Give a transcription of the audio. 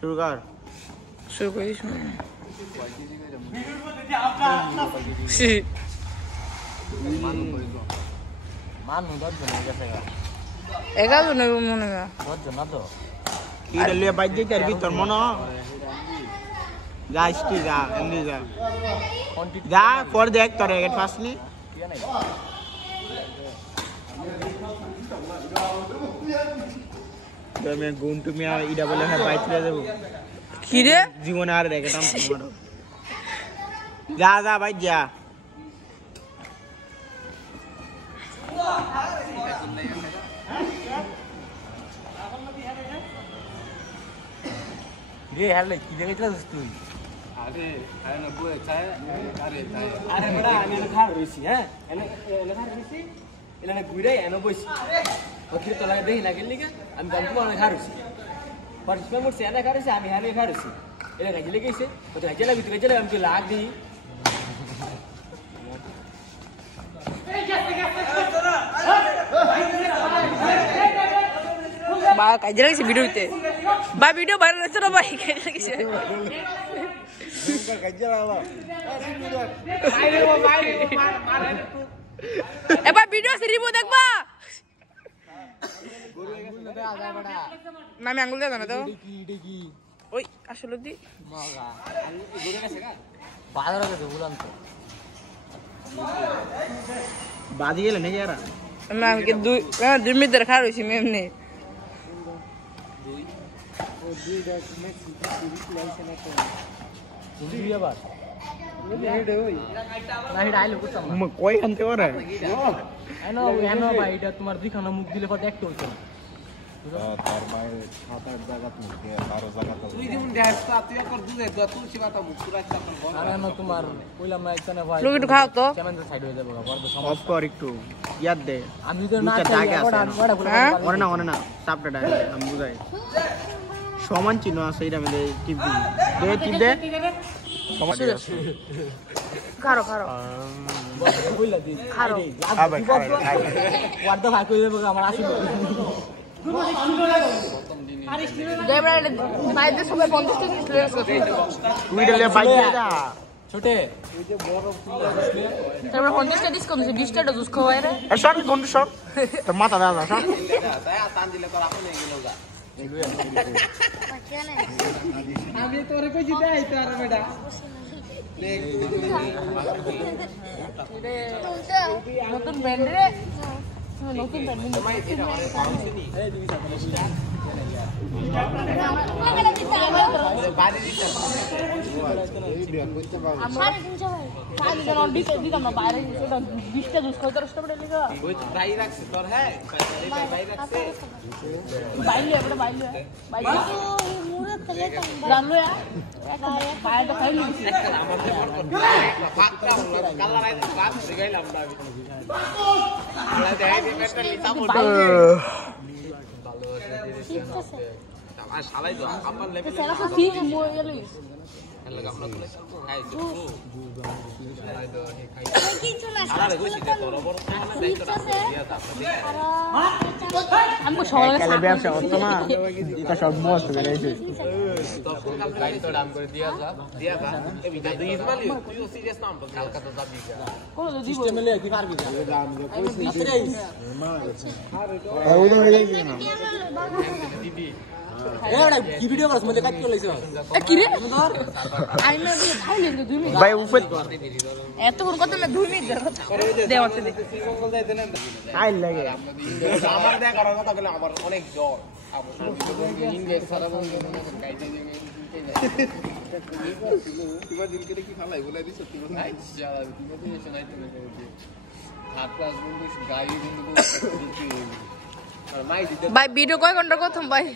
শুরু কর শুরু করিস মানু 10 জন হয়ে গেছে 11 জন মনে হয় 10 জন না তো এটা লিয়ে বাইক দিতে আর ভিতর মনো যা স্টি যা এমনি যা যা পর দেখ তোর এর ফাসলি আমি গুণ তুমি ইডা বলে হ্যাঁ বাইক নিয়ে যাব কি রে জীবনে আর রেখেতাম তোমার যা যা ভাই যা রে হ্যালো কি দেখেছিস তুই আরে আরে না বই চায় আরে চায় আরে বড়া আমি এনে খার রইছি হ্যাঁ এনে খার রইছি এনে ঘুরে এনে বইছি ওকে তো লাগে দেই লাগেল লিগে আমি গল্প অনেক খার রইছি পরিষ্কার করছি এনে খার রইছি আমি হানে খার রইছি এনে রাখি লেগেছে তো রাখি লাগি তুই চলে আমি তো লাগ দিই বা কাজে লাগিছে ভিডিওতে বা ভিডিও ভাইরাল হচ্ছে না ভাই কাজে লাগিছে কাজে লাগালো এবার ভিডিও সিরিবো দেখবা না আমি আঙ্গুল দেব না তো কি ওই আসলে দি মগা ঘুরে গেছে না বাজারে গেছে বললাম তো বাজি গেলে নাকি এরা আমি আমাকে দুই মিনিট খাওয়া রয়েছি এমনি কই আনতে পারে তোমার দুইখানা মুখ দিলে পর দেখতে হচ্ছে না তার মায়ের 7-8 জায়গা থেকে 12 জায়গা তুই যেমন দেখাচ্ছ তুই একবার দুধে তুলসী পাতা মুখ পুরা তখন বল আরে না তোমার কইলাম না একজনে ভাই লোক একটু খাও তো ক্যামেরা সাইড হয়ে যাবে বড় অফ কর একটু ইয়াদ দে আমি তো না দাগে আছে হ্যাঁ ওরে না চাপটা ডাকে আমি বুঝাই সমান চিহ্ন আছে এটা মধ্যে টিপ দিবি দে টিপ দে সমস্যা আছে খারো খারো কইলা দি খারো আবে খাই ওয়ার্ড ভাই কই দেব আমার আসি দেবরা বাইরে সবাই 50 টাকা নিয়ে আসছে তুই দিলে বাইক দিয়ে যা ছোটে তারপর 50 টাকা ডিসকাউন্ট দিছে 20 টাকা জুস খাওয়াই রে সব কোন সব তোর মাথা দাও না সব টান দিলে তোর আপনি গেল গা আমি তোরে কইছি দেই তো আর বেটা নতুন ব্র্যান্ড রে নতুন ব্র্যান্ড দিতাম না বাইরে বিশটা জুস খাই তোর টাকা লেগা ভাই রাখছে তোর হ্যাঁ ভাই রাখছে বাইলে এবারে বাইলে বাইলে জানলো বাইরে খাই নিছি ফাঁকা হলো কালার আইতে বাপ গেলাম না আমি আমরা দেখাই দিই একটা লিতা বড় ভালো আছে আর শালাই তো আমার লেভেল সেরা তো ঠিক মই গেলিস লাগা আমরা তো খাই তো শালাই তো খাই আরে কইছি তো বড় বড় দিয়া আমকো সবাই কালে ব্যবসা করতে না এটা সব মস্ত বেরিয়েছে তো ফুল কাল লাইন তো দাম করে দিয়া যা এই বিটা দুই ইসমাইল তুই সিরিয়াস নাম কালকা তো যাবি কোন দিব সিস্টেমে কি পারবি দাম কইছি দিবি এড়া কি ভিডিও করছ মলে কাট করে লইছো কি রে আই না দিয়ে খাইলে 2 মিনিট ভাই উপরে এত কোন কথা না 2 মিনিট দে আমাকে দে আই লাগে আমার দেখ করার কথা বলে আমার অনেক জ্বর ইনভেস্ট সারা বন্ধ গাইতে দিবে দিন করে কি খালাই বলে দিছ তুই নাই যারা তুমি তো শোনাই তুমি হাত ক্লাস বন্ধু গাড়ি বন্ধু আর মাই দিতে ভাই ভিডিও কয় ঘন্টা প্রথম ভাই